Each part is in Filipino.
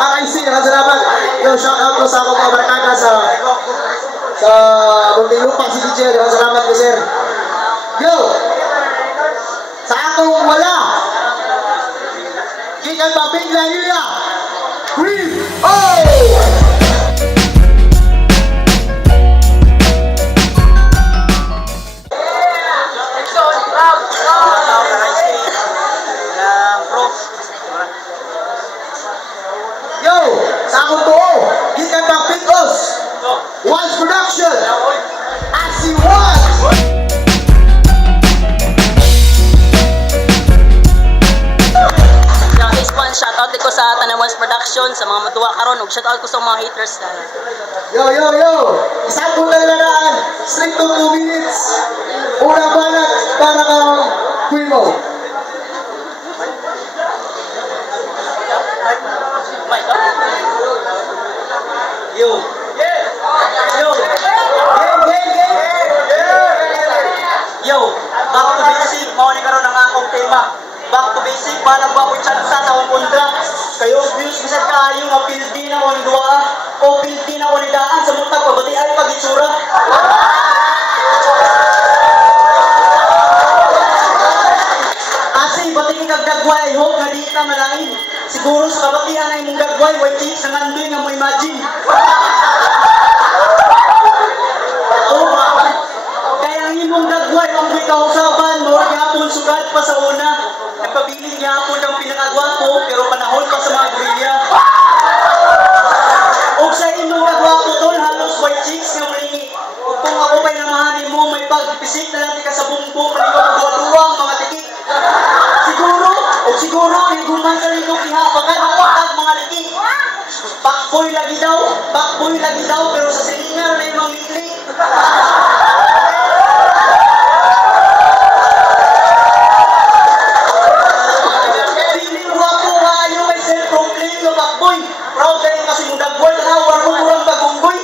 RIC, salamat. Yo, shout out ko sa akong mga barkada sa Muntinlupa, si DJ. Salamat ko, sir. Yo, sa akong wala. Gikan pa Bigla Yulia. Green. Oh! Yo, sa akong tuo, gikan pang Picos, Once Production, as he was. Shoutout ko sa Tanawans Production, sa mga matuwa karon, ug shoutout ko sa mga haters na. Yo, yo, yo! Isang punta na naraan, strict to 2 minutes. Unang banat para kang Quimo. Yo! Yo! Yo! Back to basic, mao ni karon ang akong tema. Back to basic, balang ba ko chance sa akong kontra. Kayo views bisag kaayo nga pildi na mo ni duwa o pildi na mo ni daan sa mutag pabati ay pagitsura. Kasi bati kag gagway hope nga di ka malain. Siguro sa kabatian ay mong gagway way chicks sa ngandoy nga mo imagine. Kaya ang imong gagway ang may kausaban mo gyapon sugat pa sa una. Nagpabiling gyapon ang pinakagwapo pero panahon pa sa mga gurilya. Og sa imong gagwapo tol halos white chicks nga malingi. Ug kung ako pa'y namahanin mo may pagpisik na lang ka sa bumbong malingaw duwa-duwang mga tikik. Siguro yung gumangaling kong ihapakan ang mga liki. Pakboy lagi daw pero sa silingan na yung mga likli. Feeling guwapo kayo may self-proclaim na pakboy. Proud kayo kasi mong dagboy na war mo murang bagunggoy.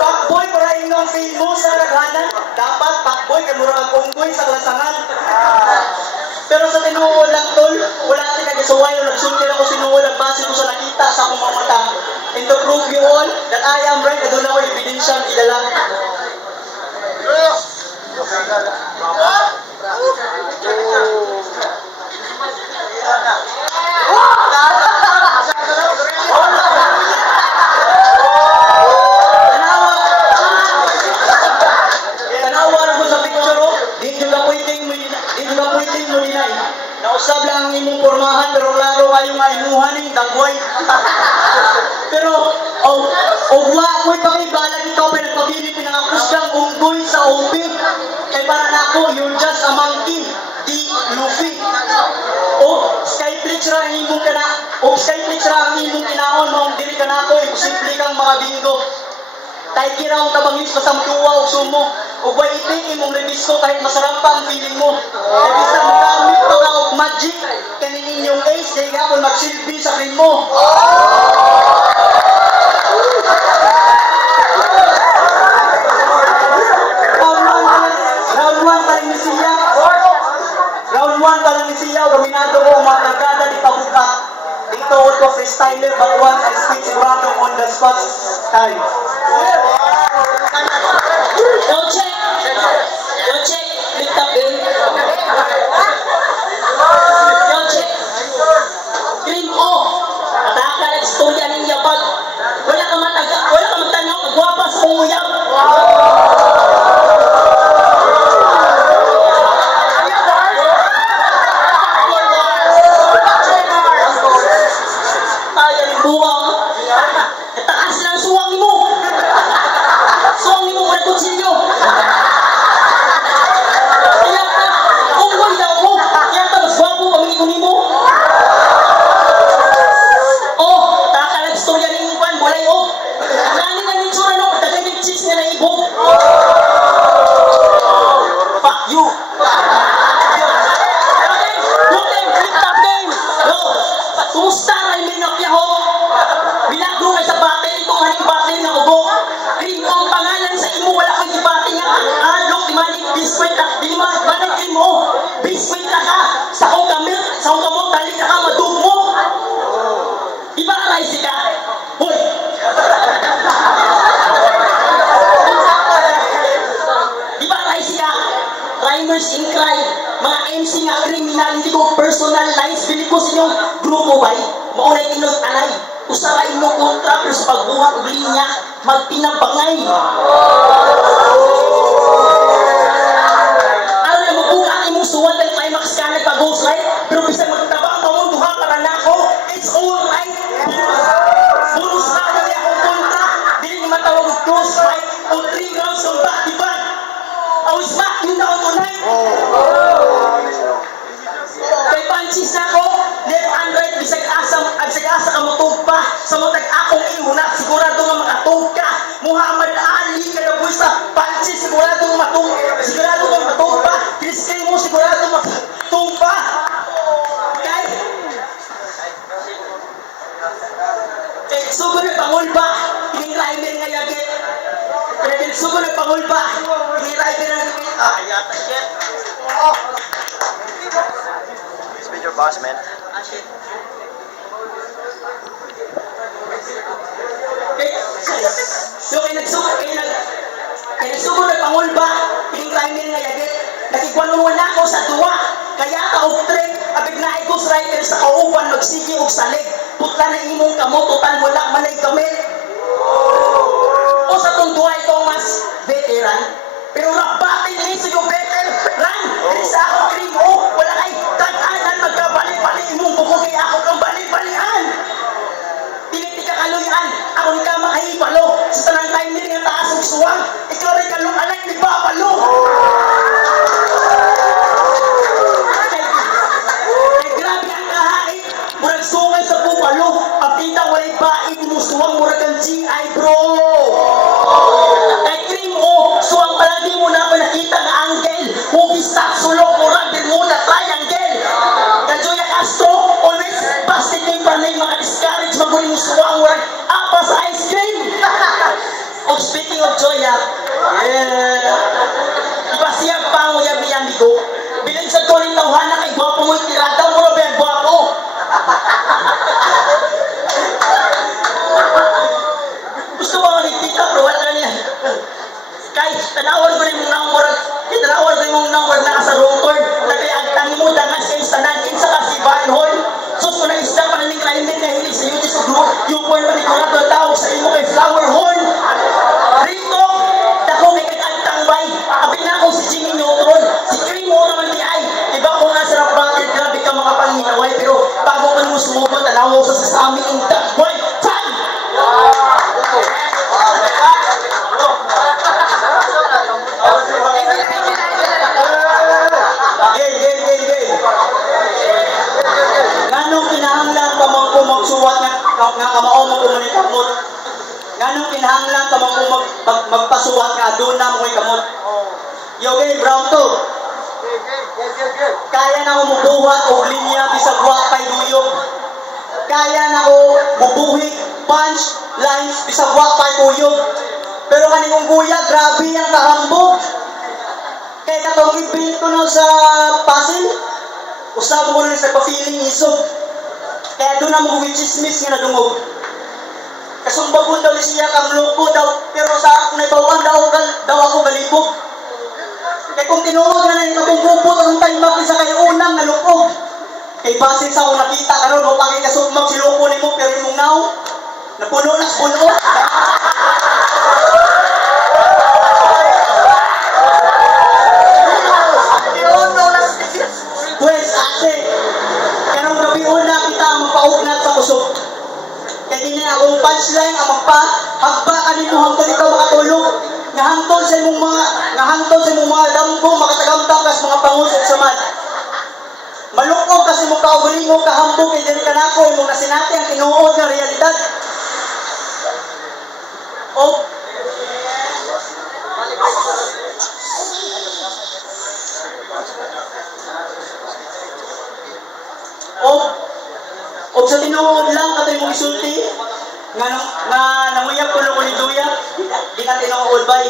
Pakboy para inyong famous sa naghanan. Dapat pakboy kay murang bagunggoy sa klasangan. Pero sa tinuod lang tol, wala natin nagisuway o nagsulti ako sinuod ang base ko sa nakita sa akong mga mata. And to prove you all that I am right, na doon ako ebidensyang idala. Tanawa ko sa picture, di nyo na pwedeng mo ninay. Nausab lang ang imong pormahan pero laro kayo nga imuhaning dagway. Pero wa ko'y pakibalag ikaw pinagpabili pinangakusgang unggoy sa OP. Kay para nako you're just a monkey, di Luffy. Skyflix ra ang imong kinaon mong dili ka nako imposible kang makabingo. Tay kiraw tabangis pa sa mtuwa o sumo. O ba iting imong rebisto kahit masarap pa ang feeling mo. Kaya bisa magamit pa ka og magic. Kanin inyong ace, dahil nga kung magsilbi sa cream mo. Round 1 pa lang ni siya. Dominado ko ang mga nagkada di pabuka. Dito ko freestyler, but once I speak sigurado on the spot time. Go check! Lift up game. Go check! Cream O! Ataka na istorya ninyo pag wala ka magtanaw, magwapa sa umuyab. Tayo ng buwang. Taas na ang suwang mo. Suwang mo kung nagkutsilyo. Fuck you! Kumusta rin minakya ho? Binagro kay sa batin, itong haling batin ng ubo. Cream ang pangalan sa imo, wala kang ibatin nga. Alok, timanig, biskwit na, banag cream mo. Biskwit na ka, sa kong kamot, talik na ka, madug mo. kaisi ka? Hoy! Di ba kaisi ka? Rhymers in crime, mga MC nga kriminal, hindi ko personalize, pili ko sa inyong grupo ba? Maunay kinod anay, usara ino kontra, pero sa pagbuhat o linya, magpinabangay. Alam na mabuka imong suwan dahil climax ka nagpag-ghost right? Pero bisag magtabang pamunduha para na ako, it's alright. Bonus na dali akong kontra, dili ni matawag og close fight o 3 rounds ng back-to-back. I will smack you down tonight. Kay punches na ko, left and right, bisag asa ka mutog pa. Sa mutag akong ihuna, sigurado nga makatog ka. Muhammad Ali, kada buwis sa punches, sigurado nga matog pa. Chris Kay mo, sigurado matog pa. Okay? Sugo na pangulba, ining rider nga yagit. Kaya sugo na pangulba, ining rider nga yagit. Yata shit. Speed your boss, man. So kaya nagsugo na pangulba, ining rider nga yagit. Nakikwan mo na ako sa tuwa, kaya ka og trek, abig na ikos rider sa kauban, magsigi og salig. Putla na imong kamo, total wala manay kamit. O sa tong duwa ito mas veteran, pero rapatin ni sa yung veteran. Dili sa ako krimo, wala kay tag-anan, magkabali-bali imong buko kay ako kang bali-balian. Dili ka kaluyan, ako ni ka makahipalo. Sa tanang time nila nga taas og suwang, ikaw rin kalung-alay ni Babalo. Kay grabe ang kahait, murag sungay sa bupalo, pagtita walay baid mo suwang murag ang GI bro. Kay cream o, suwang pala di mo na nakita nga angle, hugis sa sulok murag din mo na triangle. Kajoya Castro, always busted din pa na yung mga discourage maguling mo suwang murag apa sa ice cream. O speaking of Joya, iba siya pa mo yabi yan dito. Bilang sa tuling tawhana kay gwapo mo itirada mo na ba gwapo? Gusto mo makikita pero wala na niya. Kahit tanawal ko rin mong number, tanawal ko rin mong number na sa rotor, nagayagtang mo dangas kayo sa nanin sa kasibahan hall. Sus mo na isda pa naning climate na hilig sa yuti sa group, yung point mo ni Kurat na tawag sa imo kay flower horn. Rito, dako kay kagagtang bay, abin na akong si Jimmy Neutron, si Cream mo naman di ay, iba ko nga sarap bakit, grabe ka mga panginaway, pero bago ka mo sumubot, tanawaw sa sasami yung dagboy, time! Nganong kinahanglan pa man ko magsuwat nga kamao mo kumanikamot. Nganong kinahanglan pa man ko magpasuwat nga aduna mo ko'y kamot. Yo game round 2. Kaya na ko mubuhat og linya bisag wa kay duyog. Kaya na ko mubuhi punch lines bisag wa kay duyog. Pero kaning guya grabe ang kahambog. Kaya katong event ko na sa Pasig, usab ko rin sa pa-feeling isog. Kaya doon na mo chismis nga nadungog. Kasumbagon daw siya kang loko daw, pero sa akong naibawan daw ako galibog. Kaya kung tinuod na yung nabungkupot ang time map sa kayo unang nalukog. Kay base sa akong nakita karon mo pangin kasumag si loko ni mo pero mong now, napuno na sa puno. Pues ate, karong gabi una kita ang magpaugnat sa kusog. Kaya din na akong punchline ang magpahagba kanin mo hangtod ikaw makatulog. Ngahangtod sa imong mga damgo makatagamtang kas mga pangusok sa mad. Malukog kasi mo kaugali mo kahambog kay dili kanako imong nasinati ang tinuod nga realidad. O sa tinuod lang katay mong isulti nga nanguyab ko ko ni Duya di na tinuod bay.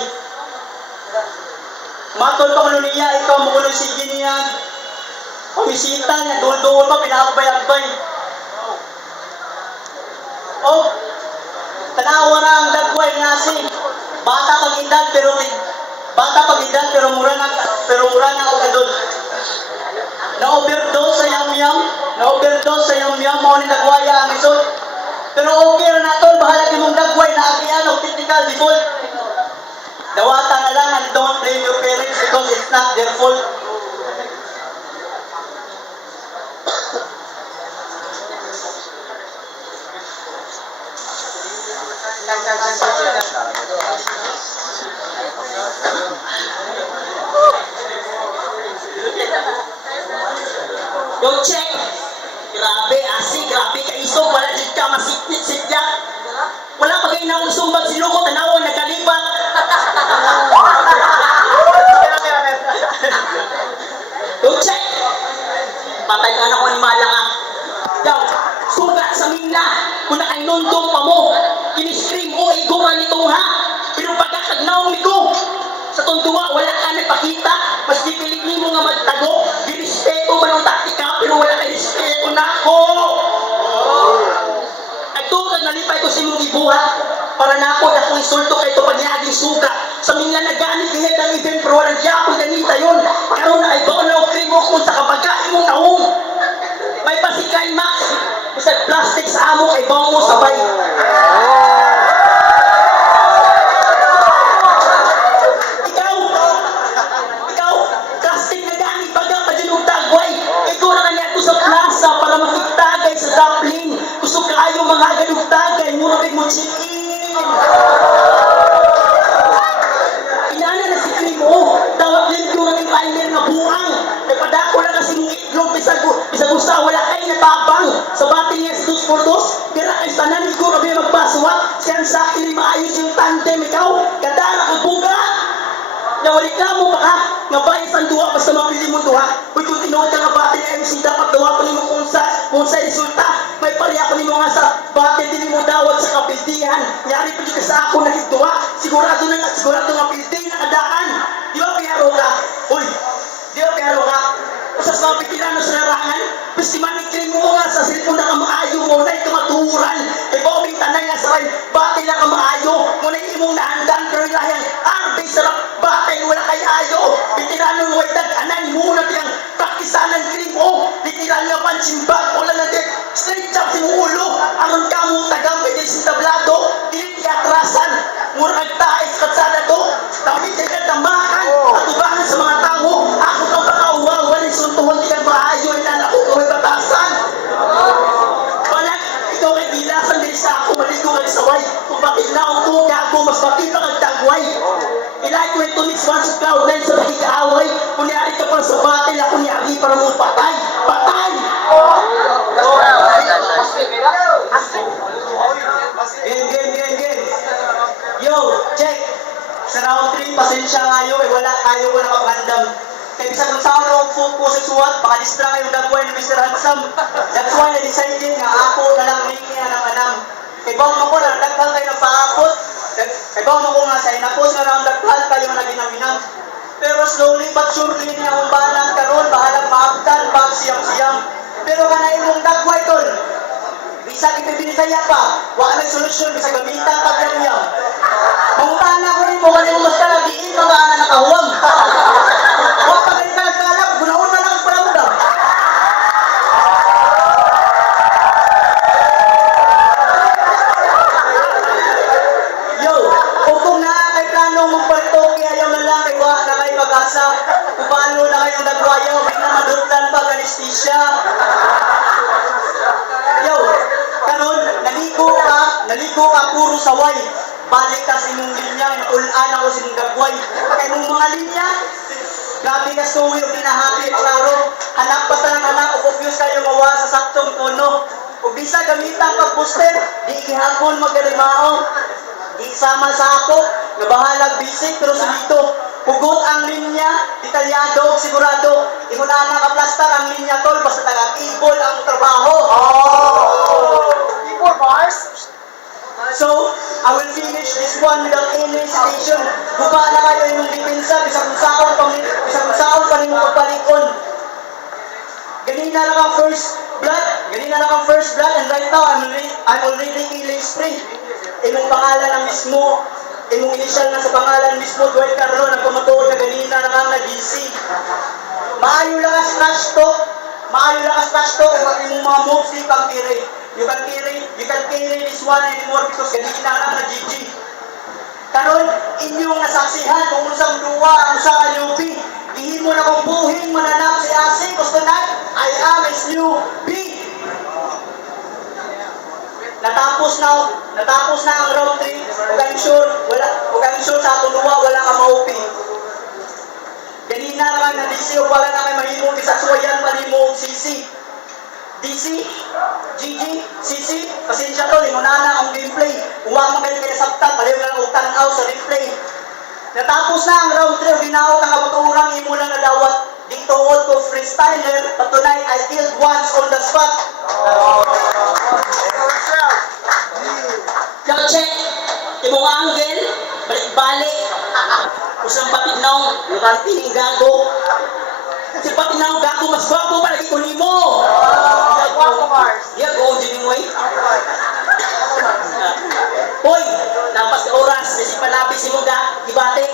Matol pa kuno niya ikaw mo kuno sige niya. Pamisita niya dul-dul pa pinahagbay-agbay. O dagway nga si bata pag-edad pero mura na og adult. Na-overdose sa yam-yam mo ni dagwaya ang isod. Pero okay ra na tol, bahala imong dagway na agian og technical default. Dawata na lang and don't blame your parents because it's not their fault. Yo, check. Grabe, grabe ka iso. Wala dyan ka masitya. Wala pa kayo na usumbag si Luko, tanawan, nagkalipat. Yo, check. Patay ka na ko ni Malang ah. Yo, sugat sa mingla. Kung nakainundong pa mo. Kiniscream o iguman nitong ha. Pero pagkakagnaong ko. Sa tuntua, wala ka nagpakita. Mas dipilig ni mo nga magtago. Ginispeto man ang taktika, pero wala ka respeto na ako. Nagtugad nalipay ko sa imong ibuhat. Para na ako, akong isulto kay ito panyaging suka. Sa mga nagamit kahit ang event, pero walang yapon ganita yun. Karoon na ay baon na o krimo kung sa kapagkain mong naong. May pasikay, Max. Basta plastic sa amo kay baon mo sabay. Ikaw, plastic na gamit bagang pa dyan ng dagway. Ikaw na kanya ko sa plaza para makitagay sa Dublin. Gusto kayo mga ganong tagay, mura rin mo chikin. Inana na si Krimo, tawag din ko ng liner na buang. Nagpadako lang kasi mong itlog, bisa gusta, wala kayo natabang. Sa bati niya si Dos por Dos, kira kay sanan, ikaw na ba magpaswa? Siyang sa akin maayos yung tandem, ikaw, kadara ka buga. Nawalik ka mo pa ka, nga ba isang duwa, basta mapili mo duwa. Uy, kung tinuod ka nga bati ng MC, dapat duwa pa nimo kung sa resulta. May paliya ko nimo nga sa bati, din mo dawat sa kapildihan. Nyari pa ka sa ako na higduwa. Sigurado nga pildi na kadaan. Di ba piyaro ka? Uy, di ba piyaro ka? Usas mga pitilano sa larangan, basta manikling mo nga sa silpon na kamaayo mo, na ikamaturan. Kay Bobing tanay nga sa rin, bati na kamaayo, muna imong naandan, pero ilahang arbay sarap, bati wala kay ayo. Pitilano mo ay dag-anan, muna tiyang pakisanan kring mo, pitilan nga pansimbag, wala na din, straight chop si ulo, aron ka mong tagang pwede si tablado, hindi atrasan, mura nagtaes katsada to, tapos hindi ka tamakan, at ubangan sa mga tao, ako kang kakauwang, walang suntuhon di kang maayo, ilan ako kaway batasan. Wala, ikaw kay gilasan din sa ako, maligo kag saway, kung bakit na ako gago, mas bakit pa kag tagway. Ilay ko ito mix one sa cloud9 sa nakikaaway, kung niari ka pa sa batil, ako niari para mong patay. Patay! Game. Yo, check. Sa round 3, pasensya kayo, wala kayo ko nakapandam. Kaya bisa kung saan ako focus sa suwat, baka distract kayong dagway ni Mr. Handsome. That's why na-decided nga ako na lang may kaya ng anam. Kaya bawang ako na daghan kayo ng paakot. Kaya bawang ako nga sa inapos nga round daghan kayo na ginaminam. Pero slowly but surely ni akong balang karon, bahalang maabtan, pag siyang-siyang. Pero kanain mong dagway tol. Bisa kita binisaya pa, wala may solusyon, bisa gamitan pag-yam-yam. Mangutana ko rin mo, kanina mo mas kalagiin, mga anak nakahuwag. Huwag pa rin kalagkalab, gunaon na lang ang palamdam. Yo, kung na kay plano magparitoke, ayaw na lang, kay wala na kayo mag-asa. Kung paano na kayong nagwayaw, bigla madutlan pag anesthesia. Yo, karon naligo ka puro saway. Balik ka sa imong linya, ulan ako sa imong dagway. Kaya mong mga linya, grabe ka suwi o pinahati, klaro. Hanap pa sa anak, o obvious kayo mawa sa saktong tono. O bisa gamitan pag-booster, di ihapon magalimao. Di sama sa ako, nabahalag basic pero solito. Hugot ang linya, detalyado o sigurado. Imunahan na kaplastar ang linya tol, basta taga-ibol ang trabaho. Keyboard bars? So, I will finish this one without any hesitation. Buka na kayo yung depensa, bisag kung saan pa rin mo pagpalikon. Ganina lang ang first blood, and right now, I'm already killing spree. imong pangalan ang mismo, imong initial na sa pangalan mismo, Dwight Carlo, ang pamatuod na ganina na nga nag-DC. Maayo lang as trash talk, maayo lang as trash talk, kung imong mga moves, di kang kiri. You can carry this one anymore because ganina lang na GG. Karon inyong nasaksihan kung unsang duwa ang sa UP. Ihimo na kong buhing mananap si Asi Costonat. I am his new B. Natapos na ang round 3. Huwag ang sure sa atong duwa, wala ka maupi. Ganina naman na DC o wala na kay mahimo kisaswayan pa ni mo CC. DC, GG, CC, pasensya to, limunana ang gameplay. Uwang magaling kayo sabtan, paliw lang utang out sa replay. Natapos na ang round 3, ginaot ang kabuturang imo lang nadawat. Dito all to freestyler, but tonight I killed once on the spot. Yo, check. Imong angle, balik-balik. Usang patinaw, lugar piling gago. Si patinaw gago, mas gwapo pa lagi ko nimo. Yeah, go, Jimmy Moy. Hoy, napas ka oras, kasi palabis mo ga, gibate.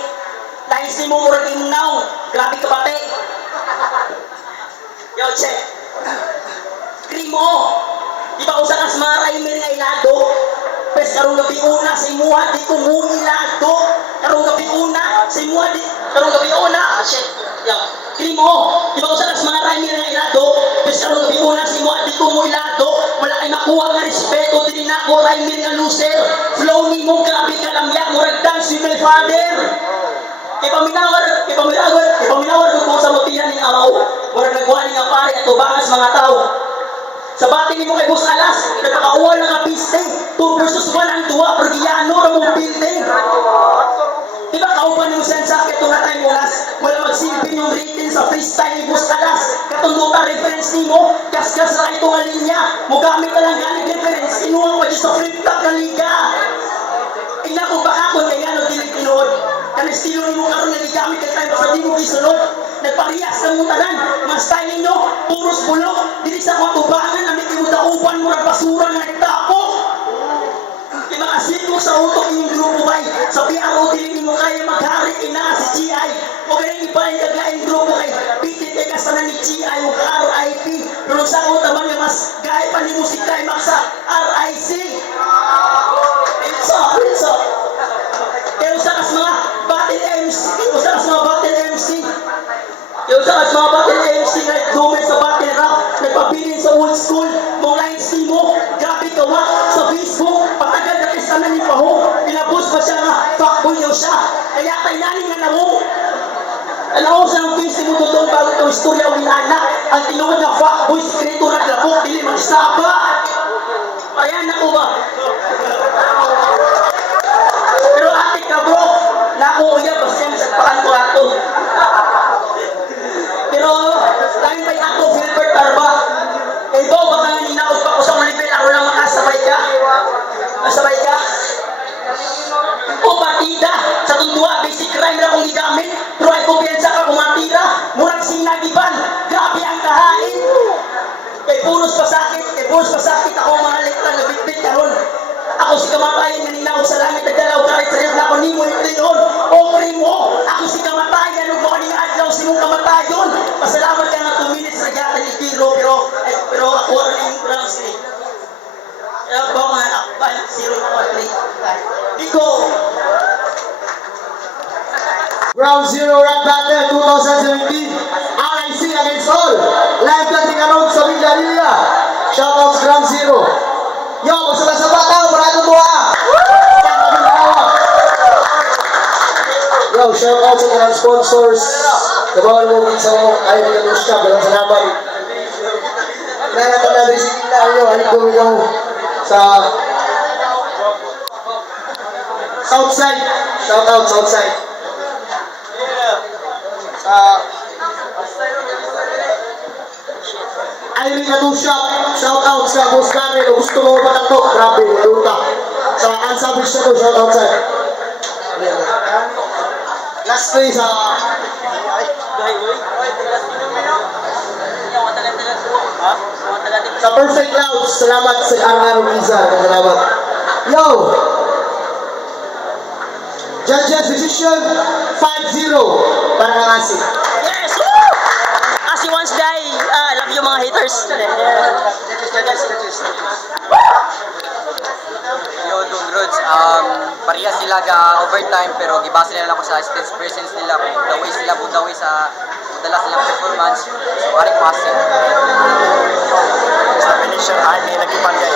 Lines ni mo, murag imong naong, grabe ka bate. Yo, check. Krimo, di ba usa kas mga raimer nga ilado? Pes karong gabi una sa imuha di ko mo ilado. Karong gabi una sa imuha di karong gabi una. Shit. Yo, krimo, di ba usa kas mga raimer nga ilado? Pes karong gabi una sa imuha di ko mo ilado. Wala kay makuha nga respeto dili na ko raimer nga loser. Flow ni mo grabe ka lang ya, murag dance with my father. Ipaminawar ko sa mutihan ng amaw. Murag nagwali nga pare at tubangas mga tao. Sa bating mo kay Boss Alas, nagkakauwa na nga piste. 2 versus 1 ang duwa, Pergiano, Ramon Building. Di ba kaupan yung sensa kito nga tayo ulas? Wala magsilpin yung rating sa freestyle ni Boss Alas. Katunduta reference ni mo, kaskas na ito nga linya. Mugamit ka lang galing reference, inuwang mo sa flip-top na liga. Ina ko baka kung kaya no dilig tinood. Kan estilo ni mo karon nagigamit kay tayo sa di mo gisunod. Nagparehas ka mo tanan. Mas style ninyo puros bulok. Dili sa katubangan na may kimudaupan mo ng basura nga nagtapo. Imakasit mo sa utok yung grupo bay. Sa PRO dili mo kaya maghari ina si GI. O ganyan ipahin kaglaing grupo kay PTT ka sa ni GI o RIP. Pero sa utaman nga mas gaya pa ni musika ay maksa RIC. Rinso. Kaya usa kas mga battle MC na dumen sa battle rap, nagpabilin sa old school, mga lines team mo, grabe gawa sa Facebook, patagal na kaysa na ni Paho, pinabos pa siya nga, fuckboy daw siya, kaya kayanin nga na mo. Alam ko sa ng face mo totoong bago itong istorya o inana, ang tinuod na fuckboy, sikreto na labok, dili magsaba. Ayan ako ba? Pero ate ka bro, nakuuya basta yung sagpakan ko ato. Pero dahil may ako, Philbert Arba, ikaw baka nga ninaos pa ko sa manipil, ako lang makasabay ka. Masabay ka. O partida, sa tundua, basic crime lang kong igamit, pero ay kumpiyansa ka kumatira, murag sinagiban, grabe ang kahain. Kay puros pasakit, ako mga lektra na bitbit karon. Ako si kamatayan nga ninaw sa langit na dalaw kahit sa na ako ni mo yung tinyon. O mo, ako si kamatayan ug mga nga adlaw si mong kamatayon. Pasalamat ka nga 2 minutes na gata ni Tiro pero ako rin yung rounds ni. Kaya ba mga akban 0-3. Iko. Round 0 rap battle 2017. RIC against all. Live dating around sa Villarilla. Shoutouts Ground 0. Yo, magsabay-sabay tao, maraming tuwa. Yo, shoutouts sa mga sponsors. Kabawal mo sa mga ayaw ng news shop. Dalang salamat. Nanatan na resitin na kayo. Halig gumigaw sa Southside. Shoutout Southside. Irene Tattoo Shop, shout out sa Boss Karen, kung gusto mo patato, grabe, luta. Sa Unsavage na to, shout out sa. Lastly sa Perfect Clouds, salamat sa Arnaro Rizal, salamat. Yo, Judges decision 5-0 para kang Asi. Yes! Woo! Asi once die. Love you mga haters. Yo, Dong Rods, pareha sila ga overtime pero gibase nila ako sa stage presence nila kung the way sila budawi sa dala silang performance. So, aring passing. Sa finisher, hindi nagkipagay.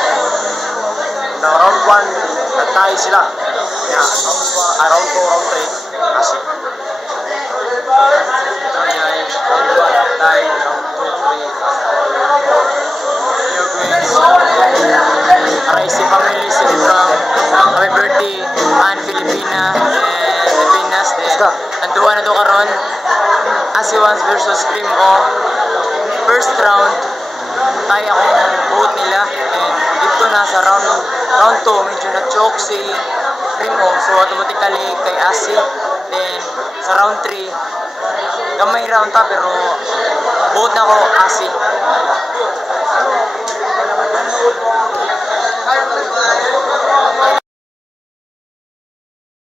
Na round 1, nagtayo sila. Yeah, round 2, round 3, kasi. Round 1, tie, round 2, 3. Yo, guys. Aray si family, si Librang. Happy birthday, and Filipina, and Filipinas. Nanduan na to karon. Asi Ones versus Cream O. First round, tayo akong vote nila. And dito na sa round 2, medyo na-choke si Cream O. So automatically kay Asi. Then sa round 3, gamay round ta pero vote na ko Asi.